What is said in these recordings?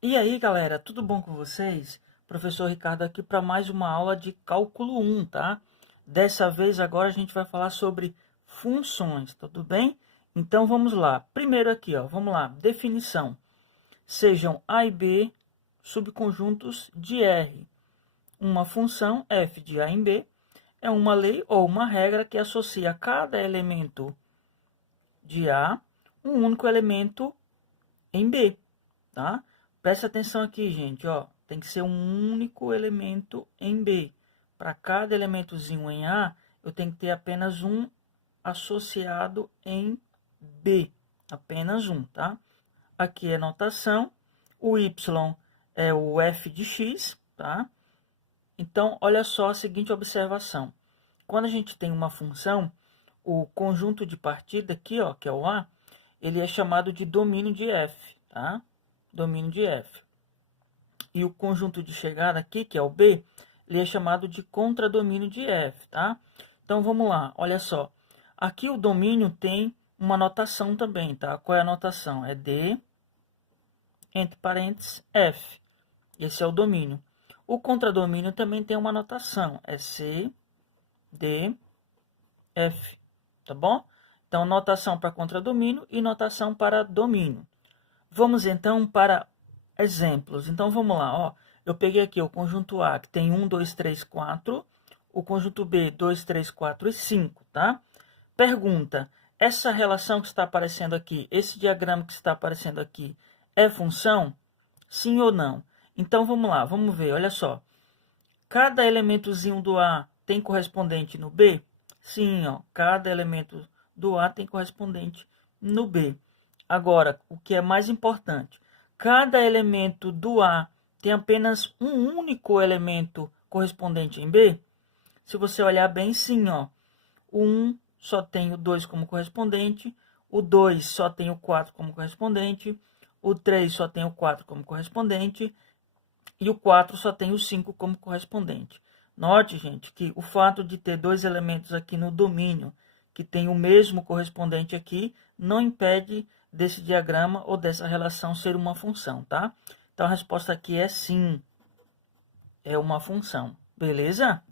E aí, galera, tudo bom com vocês? Professor Ricardo aqui para mais uma aula de cálculo 1, tá? Dessa vez agora a gente vai falar sobre funções, tudo bem? Então vamos lá. Primeiro aqui, ó, vamos lá. Definição. Sejam A e B subconjuntos de R. Uma função f de A em B é uma lei ou uma regra que associa a cada elemento de A um único elemento em B, tá? Presta atenção aqui, gente, ó. Tem que ser um único elemento em B. Para cada elementozinho em A, eu tenho que ter apenas um associado em B. Apenas um, tá? Aqui é notação. O Y é o f de x, tá? Então, olha só a seguinte observação. Quando a gente tem uma função, o conjunto de partida aqui, ó, que é o A, ele é chamado de domínio de f, tá? Domínio de f. E o conjunto de chegada aqui, que é o B, ele é chamado de contradomínio de f, tá? Então, vamos lá, olha só. Aqui o domínio tem uma notação também, tá? Qual é a notação? É D, entre parênteses, F. Esse é o domínio. O contradomínio também tem uma notação, é C, D, F, tá bom? Então, notação para contradomínio e notação para domínio. Vamos então para exemplos. Então, vamos lá, ó. Eu peguei aqui o conjunto A, que tem 1, 2, 3, 4. O conjunto B, 2, 3, 4 e 5, tá? Pergunta, essa relação que está aparecendo aqui, esse diagrama que está aparecendo aqui, é função? Sim ou não? Então, vamos lá, vamos ver, olha só. Cada elementozinho do A tem correspondente no B? Sim, ó, cada elemento do A tem correspondente no B. Agora, o que é mais importante, cada elemento do A tem apenas um único elemento correspondente em B? Se você olhar bem, sim, ó. O 1 só tem o 2 como correspondente, o 2 só tem o 4 como correspondente, o 3 só tem o 4 como correspondente, e o 4 só tem o 5 como correspondente. Note, gente, que o fato de ter dois elementos aqui no domínio que tem o mesmo correspondente aqui, não impede desse diagrama ou dessa relação ser uma função, tá? Então, a resposta aqui é sim, é uma função. Beleza?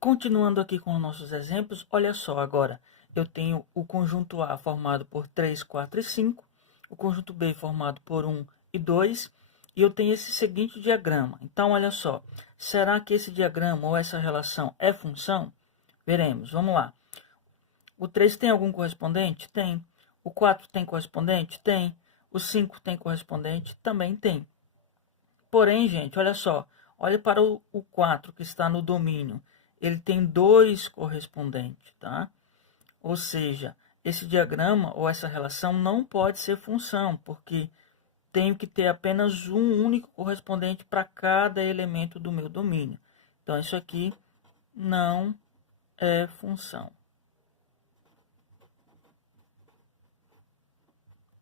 Continuando aqui com os nossos exemplos, olha só agora. Eu tenho o conjunto A formado por 3, 4 e 5, o conjunto B formado por 1 e 2, e eu tenho esse seguinte diagrama. Então, olha só, será que esse diagrama ou essa relação é função? Veremos, vamos lá. O 3 tem algum correspondente? Tem. O 4 tem correspondente? Tem. O 5 tem correspondente? Também tem. Porém, gente, olha só, olha para o 4 que está no domínio. Ele tem dois correspondentes, tá? Ou seja, esse diagrama ou essa relação não pode ser função, porque tenho que ter apenas um único correspondente para cada elemento do meu domínio. Então, isso aqui não é função.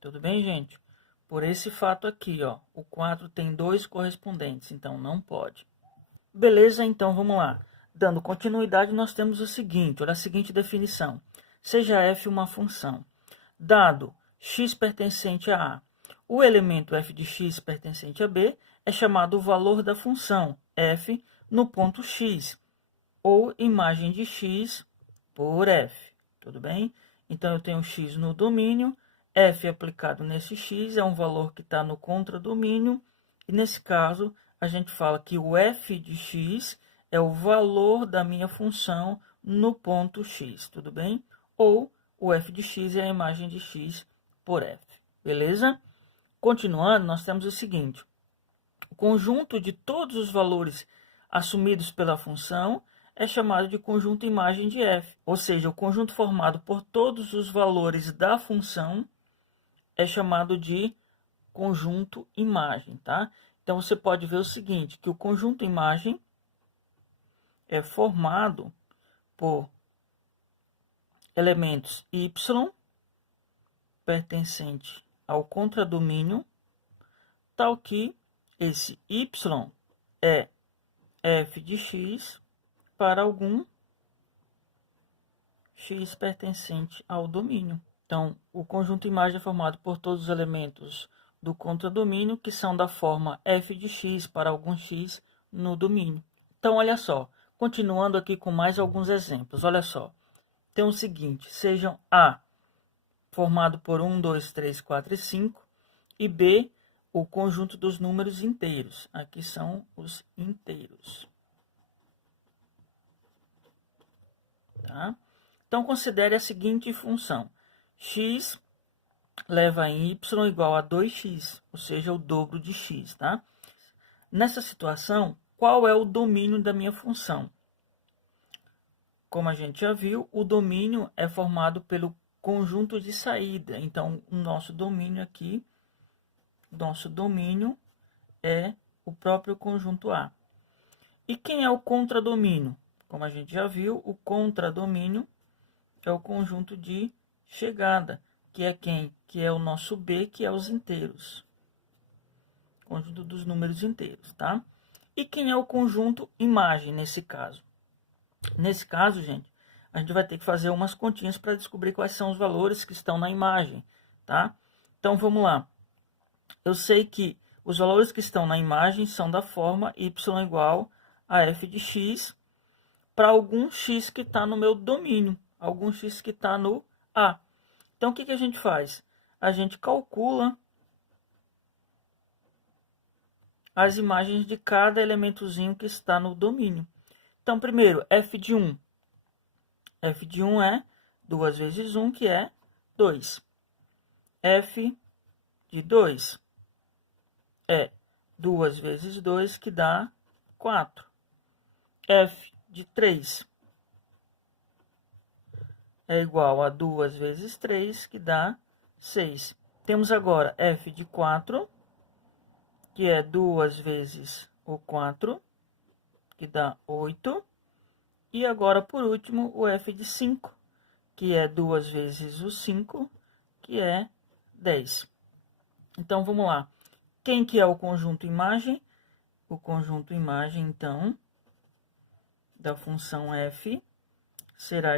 Tudo bem, gente? Por esse fato aqui, ó, o 4 tem dois correspondentes, então não pode. Beleza, então vamos lá. Dando continuidade, nós temos o seguinte, olha a seguinte definição. Seja f uma função. Dado x pertencente a A, o elemento f de x pertencente a B é chamado o valor da função f no ponto x, ou imagem de x por f. Tudo bem? Então, eu tenho x no domínio, f aplicado nesse x é um valor que está no contradomínio, e nesse caso, a gente fala que o f de x é o valor da minha função no ponto x, tudo bem? Ou o f de x é a imagem de x por f, beleza? Continuando, nós temos o seguinte, o conjunto de todos os valores assumidos pela função é chamado de conjunto imagem de f, ou seja, o conjunto formado por todos os valores da função é chamado de conjunto imagem, tá? Então, você pode ver o seguinte, que o conjunto imagem é formado por elementos y pertencente ao contradomínio, tal que esse y é f de x para algum x pertencente ao domínio. Então, o conjunto imagem é formado por todos os elementos do contradomínio, que são da forma f de x para algum x no domínio. Então, olha só, continuando aqui com mais alguns exemplos, olha só. Tem o seguinte, sejam A formado por 1, 2, 3, 4 e 5, e B, o conjunto dos números inteiros. Aqui são os inteiros. Tá? Então, considere a seguinte função. X leva em y igual a 2x, ou seja, o dobro de x. Tá? Nessa situação, qual é o domínio da minha função? Como a gente já viu, o domínio é formado pelo conjunto de saída. Então, o nosso domínio aqui, nosso domínio é o próprio conjunto A. E quem é o contradomínio? Como a gente já viu, o contradomínio é o conjunto de chegada, que é quem? Que é o nosso B, que é os inteiros. Conjunto dos números inteiros, tá? E quem é o conjunto imagem nesse caso? Nesse caso, gente, a gente vai ter que fazer umas continhas para descobrir quais são os valores que estão na imagem, tá? Então, vamos lá. Eu sei que os valores que estão na imagem são da forma y igual a f de x para algum x que está no meu domínio, algum x que está no A. Então, o que a gente faz? A gente calcula as imagens de cada elementozinho que está no domínio. Então, primeiro, f de 1. F de 1 é 2 vezes 1, que é 2. F de 2 é 2 vezes 2, que dá 4. F de 3 é igual a 2 vezes 3, que dá 6. Temos agora f de 4, que é 2 vezes o 4, que dá 8. E agora, por último, o f de 5, que é 2 vezes o 5, que é 10. Então, vamos lá. Quem que é o conjunto imagem? O conjunto imagem, então, da função f será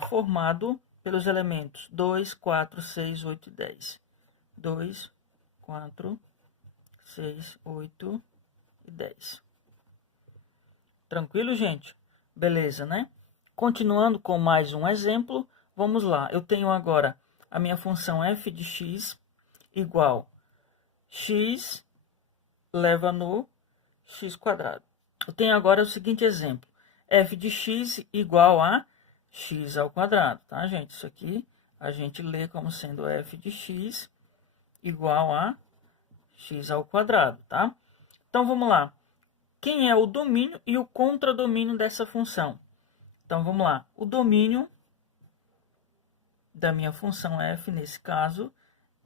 formado pelos elementos 2, 4, 6, 8 e 10. 2, 4, 6, 8 e 10. Tranquilo, gente? Beleza, né? Continuando com mais um exemplo, vamos lá. Eu tenho agora a minha função f de x igual x leva no x quadrado. Eu tenho agora o seguinte exemplo. F de x igual a x ao quadrado, tá, gente? Isso aqui a gente lê como sendo f de x igual a x ao quadrado, tá? Então, vamos lá. Quem é o domínio e o contradomínio dessa função? Então, vamos lá. O domínio da minha função f, nesse caso,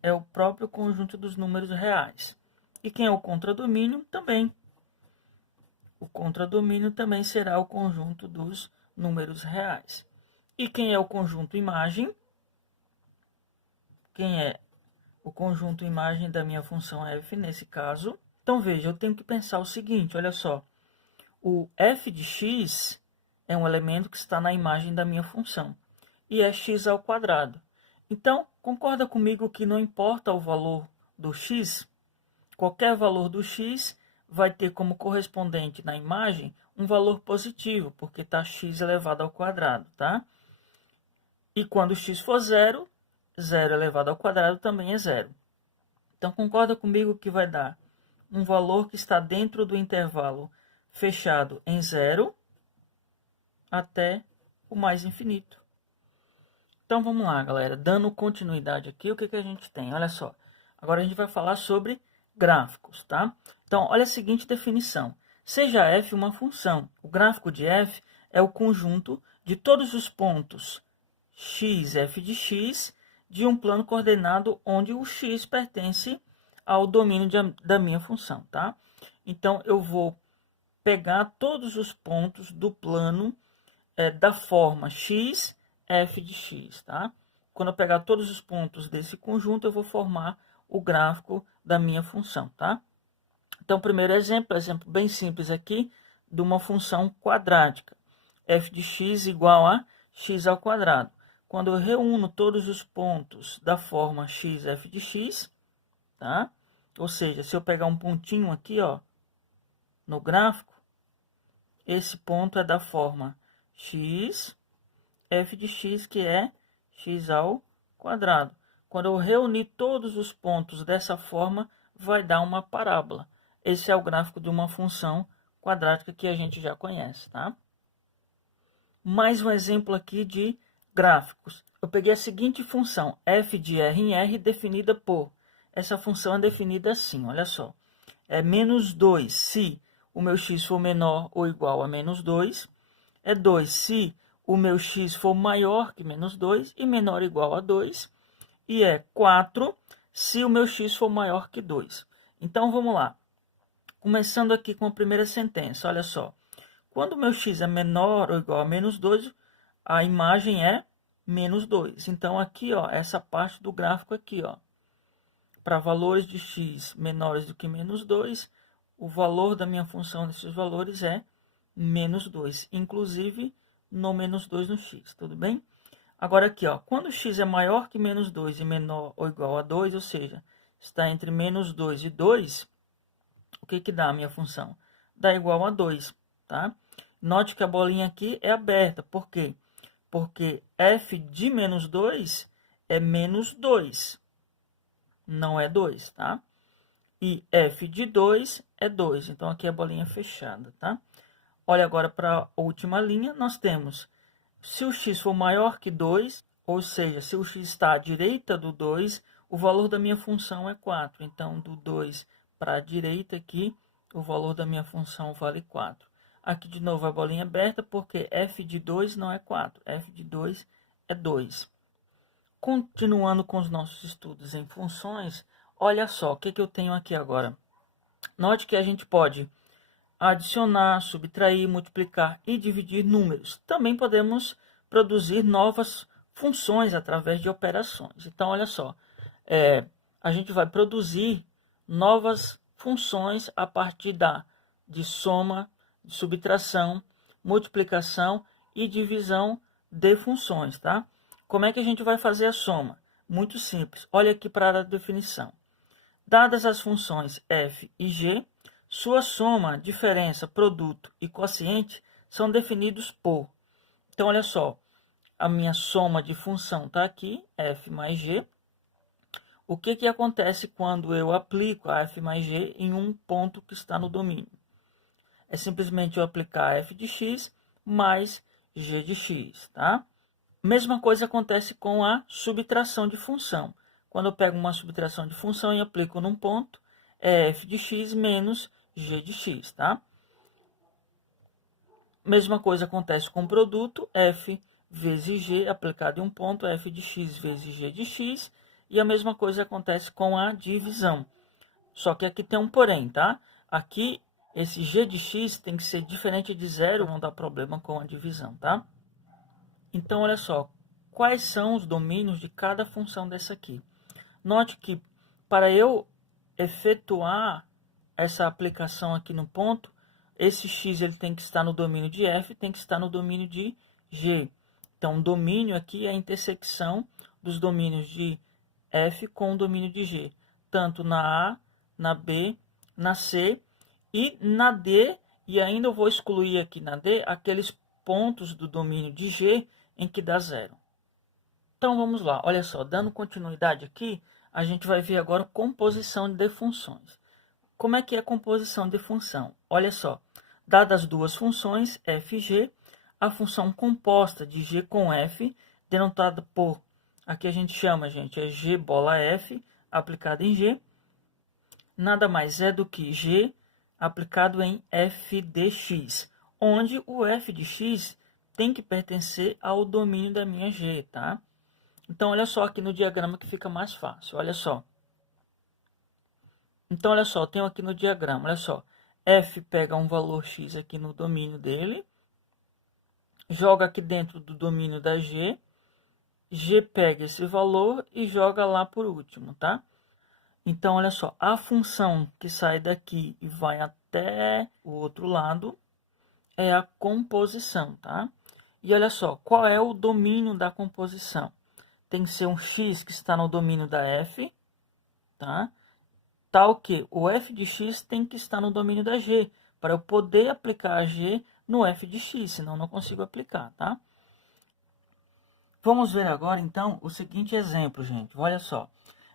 é o próprio conjunto dos números reais. E quem é o contradomínio? Também. O contradomínio também será o conjunto dos números reais. E quem é o conjunto imagem? Quem é o conjunto imagem da minha função f, nesse caso? Então, veja, eu tenho que pensar o seguinte, olha só. O f de x é um elemento que está na imagem da minha função. E é x ao quadrado. Então, concorda comigo que não importa o valor do x, qualquer valor do x vai ter como correspondente na imagem um valor positivo, porque está x elevado ao quadrado, tá? E quando x for zero, 0 elevado ao quadrado também é zero. Então, concorda comigo que vai dar um valor que está dentro do intervalo fechado em 0 até o mais infinito. Então, vamos lá, galera. Dando continuidade aqui, o que a gente tem? Olha só. Agora, a gente vai falar sobre gráficos, tá? Então, olha a seguinte definição. Seja f uma função. O gráfico de f é o conjunto de todos os pontos x, f de x, de um plano coordenado onde o x pertence ao domínio da minha função, tá? Então, eu vou pegar todos os pontos do plano da forma x, f de x, tá? Quando eu pegar todos os pontos desse conjunto, eu vou formar o gráfico da minha função, tá? Então, primeiro exemplo bem simples aqui, de uma função quadrática. F de x igual a x ao quadrado. quando eu reúno todos os pontos da forma x, f de x, tá? Ou seja, se eu pegar um pontinho aqui, ó, no gráfico, esse ponto é da forma x, f de x, que é x ao quadrado. Quando eu reunir todos os pontos dessa forma, vai dar uma parábola. Esse é o gráfico de uma função quadrática que a gente já conhece, tá? Mais um exemplo aqui de gráficos. Eu peguei a seguinte função, f de r em r, definida por... Essa função é definida assim, olha só. É menos 2 se o meu x for menor ou igual a menos 2. É 2 se o meu x for maior que menos 2 e menor ou igual a 2. E é 4 se o meu x for maior que 2. Então, vamos lá. Começando aqui com a primeira sentença, olha só. Quando o meu x é menor ou igual a menos 2, a imagem é menos 2. Então, aqui, ó, essa parte do gráfico aqui, ó. Para valores de x menores do que menos 2, o valor da minha função desses valores é menos 2. Inclusive, no menos 2 no x, tudo bem? Agora aqui, ó, quando x é maior que menos 2 e menor ou igual a 2, ou seja, está entre menos 2 e 2, o que que dá a minha função? Dá igual a 2, tá? Note que a bolinha aqui é aberta. Por quê? Porque f de menos 2 é menos 2. Não é 2, tá? E f de 2 é 2. Então, aqui é a bolinha fechada, tá? Olha agora para a última linha. Nós temos, se o x for maior que 2, ou seja, se o x está à direita do 2, o valor da minha função é 4. Então, do 2 para a direita aqui, o valor da minha função vale 4. Aqui, de novo, a bolinha aberta, porque f de 2 não é 4. F de 2 é 2. Continuando com os nossos estudos em funções, olha só o que eu tenho aqui agora. Note que a gente pode adicionar, subtrair, multiplicar e dividir números. Também podemos produzir novas funções através de operações. Então, olha só, a gente vai produzir novas funções a partir de soma, de subtração, multiplicação e divisão de funções, tá? Como é que a gente vai fazer a soma? Muito simples. Olha aqui para a definição. Dadas as funções f e g, sua soma, diferença, produto e quociente são definidos por... Então, olha só. A minha soma de função está aqui, f mais g. O que acontece quando eu aplico a f mais g em um ponto que está no domínio? É simplesmente eu aplicar f de x mais g de x, tá? Mesma coisa acontece com a subtração de função. Quando eu pego uma subtração de função e aplico num ponto, é f de x menos g de x, tá? Mesma coisa acontece com o produto, f vezes g aplicado em um ponto, f de x vezes g de x. E a mesma coisa acontece com a divisão. Só que aqui tem um porém, tá? Aqui, esse g de x tem que ser diferente de zero, não dá problema com a divisão, tá? Então, olha só, quais são os domínios de cada função dessa aqui? Note que para eu efetuar essa aplicação aqui no ponto, esse x ele tem que estar no domínio de f, tem que estar no domínio de g. Então, o domínio aqui é a intersecção dos domínios de f com o domínio de g. Tanto na A, na B, na C e na D. E ainda eu vou excluir aqui na D aqueles pontos do domínio de g em que dá zero. Então, vamos lá. Olha só, dando continuidade aqui, a gente vai ver agora composição de funções. Como é que é a composição de função? Olha só, dadas as duas funções, f e g, a função composta de g com f, denotada por, aqui a gente chama, gente, é g bola f, aplicada em g, nada mais é do que g aplicado em f de x, onde o f de x tem que pertencer ao domínio da minha g, tá? Então, olha só aqui no diagrama que fica mais fácil, olha só. Então, olha só, eu tenho aqui no diagrama, olha só. F pega um valor x aqui no domínio dele, joga aqui dentro do domínio da g, g pega esse valor e joga lá por último, tá? Então, olha só, a função que sai daqui e vai até o outro lado é a composição, tá? E olha só, qual é o domínio da composição? Tem que ser um x que está no domínio da f, tá? Tal que o f de x tem que estar no domínio da g, para eu poder aplicar a g no f de x, senão não consigo aplicar, tá? Vamos ver agora, então, o seguinte exemplo, gente. Olha só,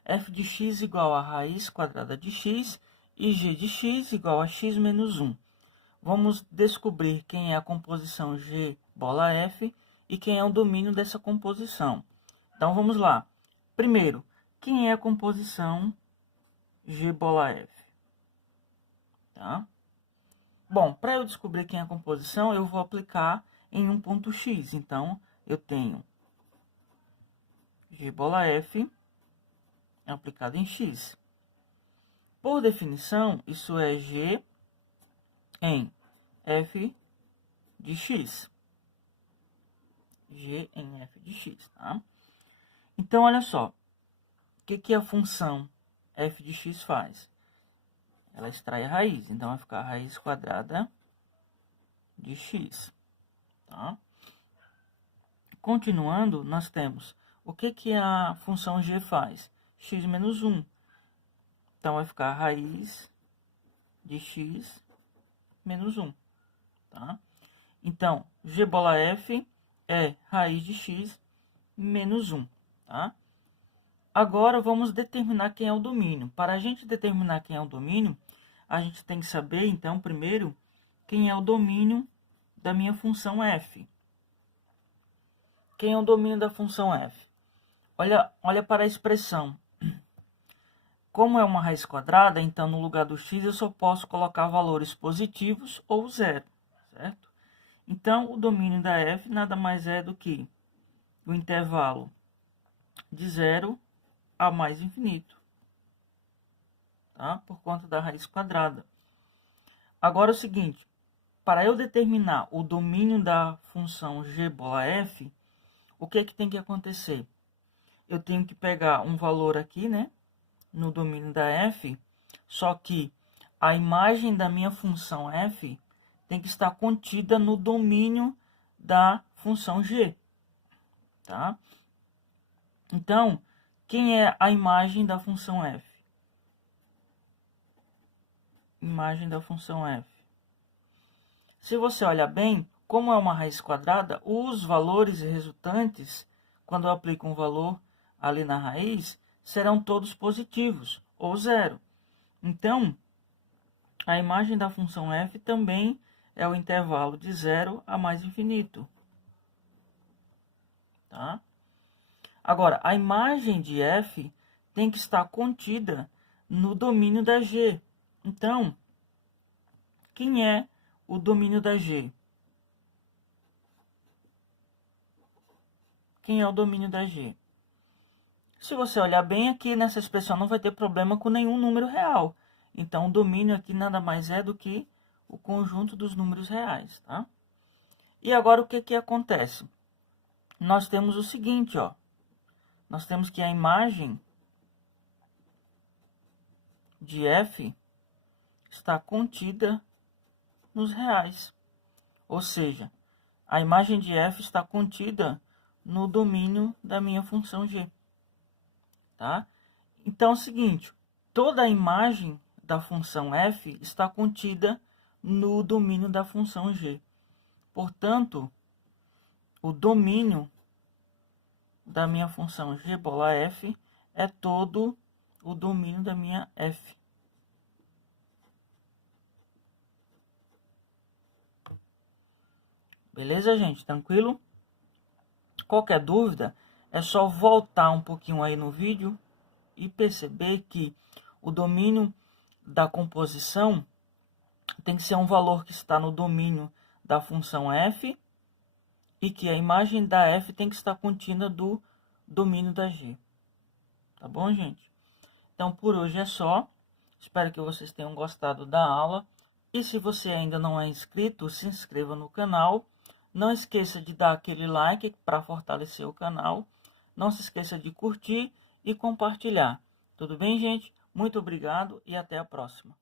f de x igual a raiz quadrada de x e g de x igual a x menos 1. Vamos descobrir quem é a composição G bola F e quem é o domínio dessa composição. Então, vamos lá. Primeiro, quem é a composição G bola F? Tá? Bom, para eu descobrir quem é a composição, eu vou aplicar em um ponto X. Então, eu tenho G bola F aplicado em X. Por definição, isso é G em f de x. G em f de x, tá? Então, olha só. O que a função f de x faz? Ela extrai a raiz. Então, vai ficar a raiz quadrada de x, tá? Continuando, nós temos o que a função g faz? X menos 1. Então, vai ficar a raiz de x menos 1. Tá? Então, g bola f é raiz de x menos 1. Tá? Agora, vamos determinar quem é o domínio. Para a gente determinar quem é o domínio, a gente tem que saber, então, primeiro, quem é o domínio da minha função f. Quem é o domínio da função f? Olha para a expressão. Como é uma raiz quadrada, então, no lugar do x, eu só posso colocar valores positivos ou zero. Certo? Então, o domínio da f nada mais é do que o intervalo de 0 a mais infinito, tá? Por conta da raiz quadrada. Agora, é o seguinte, para eu determinar o domínio da função g bola f, o que tem que acontecer? Eu tenho que pegar um valor aqui, né, no domínio da f, só que a imagem da minha função f tem que estar contida no domínio da função g, tá? Então, quem é a imagem da função f? Imagem da função f. Se você olhar bem, como é uma raiz quadrada, os valores resultantes, quando eu aplico um valor ali na raiz, serão todos positivos, ou zero. Então, a imagem da função f também é o intervalo de 0 a mais infinito. Tá? Agora, a imagem de f tem que estar contida no domínio da g. Então, quem é o domínio da g? Quem é o domínio da g? Se você olhar bem aqui nessa expressão, não vai ter problema com nenhum número real. Então, o domínio aqui nada mais é do que o conjunto dos números reais, tá? E agora, o que acontece? Nós temos o seguinte, ó. Nós temos que a imagem de f está contida nos reais. Ou seja, a imagem de f está contida no domínio da minha função g. Tá? Então, é o seguinte, toda a imagem da função f está contida no domínio da função g. Portanto, o domínio da minha função g bola f é todo o domínio da minha f. Beleza, gente? Tranquilo? Qualquer dúvida, é só voltar um pouquinho aí no vídeo e perceber que o domínio da composição tem que ser um valor que está no domínio da função f e que a imagem da f tem que estar contida do domínio da g. Tá bom, gente? Então, por hoje é só. Espero que vocês tenham gostado da aula. E se você ainda não é inscrito, se inscreva no canal. Não esqueça de dar aquele like para fortalecer o canal. Não se esqueça de curtir e compartilhar. Tudo bem, gente? Muito obrigado e até a próxima.